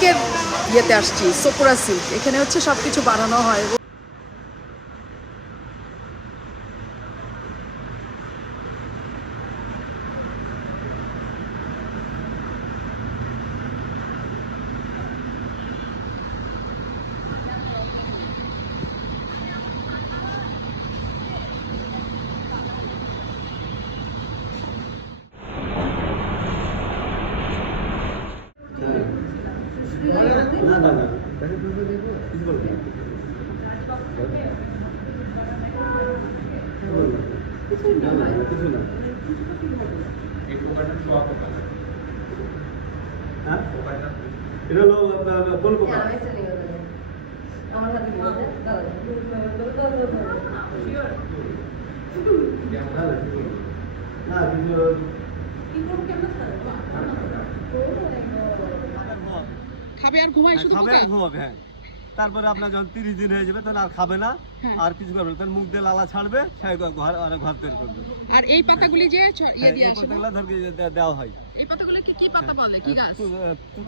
সিল্কের ইয়েতে আসছি, সোপোরা সিল্ক। এখানে হচ্ছে সবকিছু বানানো হয়। এটা হলো কোন পোকা? খাবে আর ঘুমায়, শুধু খাবে আর ঘুমাবে। হ্যাঁ, তারপরে আপনার যখন 30 দিন হয়ে যাবে তখন আর খাবে না, আর কিছু করবে না, তখন মুখ দিয়ে লালা ছাড়বে, ঘর তৈরি করবে। আর এই পাতাগুলি যে ইয়ে দিয়ে এই আসে, পাতাগুলো ধরকে দেওয়া হয়। এই পাতাগুলো কি পাতা বলে, কি গাছ?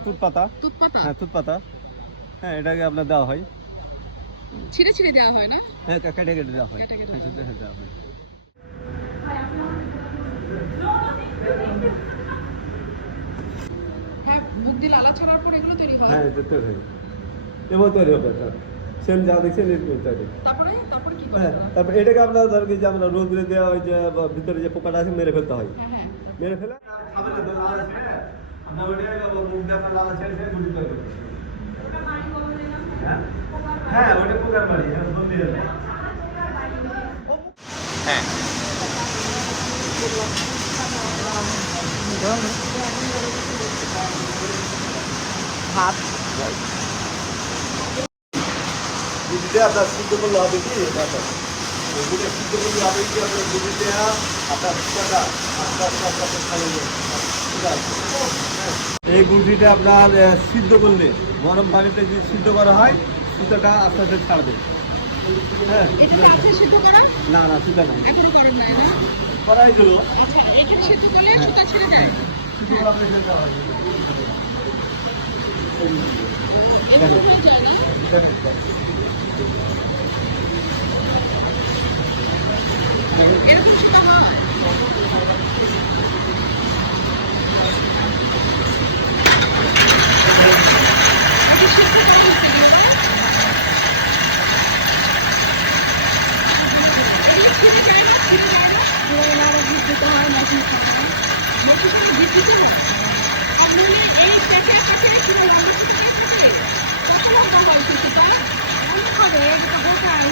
তুত পাতা। তুত পাতা? হ্যাঁ, তুত পাতা। হ্যাঁ, এটাকে আপনার দেওয়া হয়। ছিঁড়ে ছিঁড়ে দেওয়া হয় না? হ্যাঁ, কেটে কেটে দেওয়া হয়। কেটে কেটে হ্যাঁ, দেওয়া হয়। হ্যাঁ, মুখ দিয়ে লালা ছড়ার পর এগুলো তৈরি হয়। হ্যাঁ, এটা তৈরি হয়। এবার তৈরি হবে স্যার। সেম যা দেখছেন এরকম তৈরি। তারপরে কি করে? হ্যাঁ, তারপর এটাকে আপনার ধর কি যে আমরা রোদ্রে দেওয়া হয়, যে ভিতরে যে পোকাটা আছে মেরে ফেলতে হয়। হ্যাঁ, মেরে ফেলে খাবে না, তো লালা ছেড়ে আপনার ওইটাকে মুখ দিয়ে আপনার লালা ছেড়ে গুটি তৈরি করবে। হ্যাঁ, ওটা পোকার বাড়ি। হ্যাঁ, বন্দি হয়ে যায়। হ্যাঁ, ভাত গুটিতে আপনার সিদ্ধ করলে হবে কি গুটি সিদ্ধ করলে হবে কি আপনার গুটিতে আপনার পোকাটা আস্তে আস্তে আস্তে আস্তে খালি এই গুটিটা আপনার সিদ্ধ করলে গরম পানিতে যে সিদ্ধ করা হয়, সুতোটা আস্তে আস্তে ছাড়বে। হ্যাঁ, এটা আছে সিদ্ধ করা? না না, সুতো না, এখনো করেন নাই না? করাই ছিল। আচ্ছা, এটা সিদ্ধ করলে সুতা ছেড়ে যায়। সুতো করা হয়ে যায়। এটা হয়ে যায় না? এরকম সুতা হয়? এটা সিদ্ধ করা হচ্ছে না? এগুলো ছিঁড়ে যায় না? ছিঁড়ে যায় না? পুরো নাড়া ঘি দিতে হয়, নাকি মশলা করে ঘি দিতে হয়? আর নইলে এই পেঁপে থাকে, কিংবা লম্বা পেঁপে থাকে, কত লম্বা হয় কিছুটা? অনেক হবে, এটা গোটায়।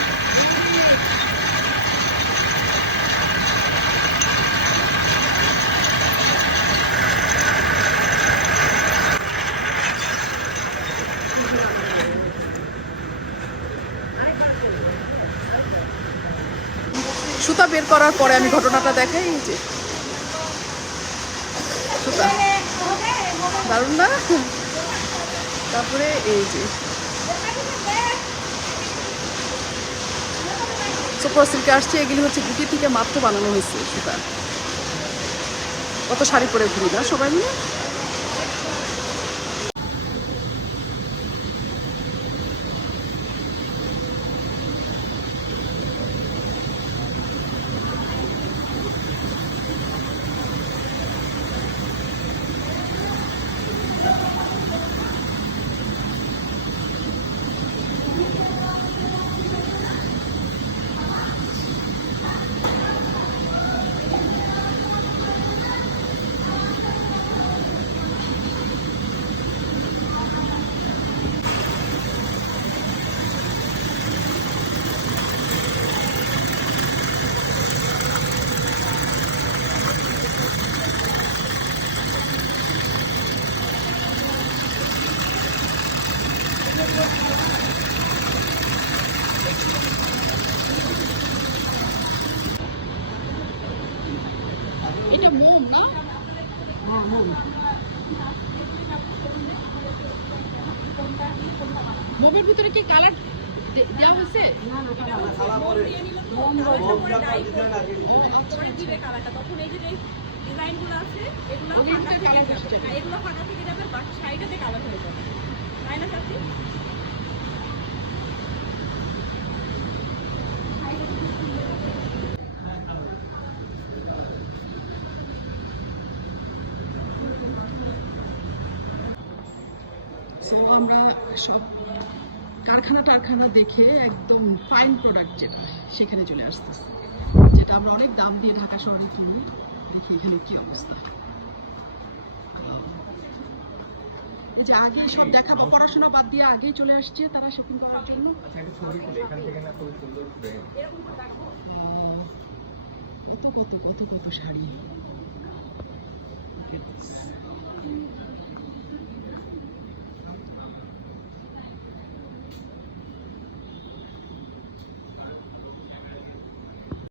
সুতা বের করার পরে আমি ঘটনাটা দেখাই। এই যে সুতা, দারুণ না? তারপরে এই যে সোপোরা সিল্কে আসছে। এগুলি হচ্ছে গুটি থেকে মাত্র বানানো হয়েছে সুতা। কত শাড়ি পরে ঘুরি না সবাই মিলে। এটা মোম না? হ্যাঁ, মোম। মোমের ভিতরে কি কালার দেওয়া হয়েছে? সো আমরা সব কারখানা টারখানা দেখে একদম ফাইন প্রোডাক্ট যেটা সেখানে চলে আসতেছে, যেটা আমরা অনেক দাম দিয়ে ঢাকা শহরে কিনি। দেখি এখানে কি অবস্থা। এই যে আগে সব দেখাবো, পড়াশোনা বাদ দিয়ে আগেই চলে আসছে তারা শপিং করার জন্য। কত কত কত কত শাড়ি।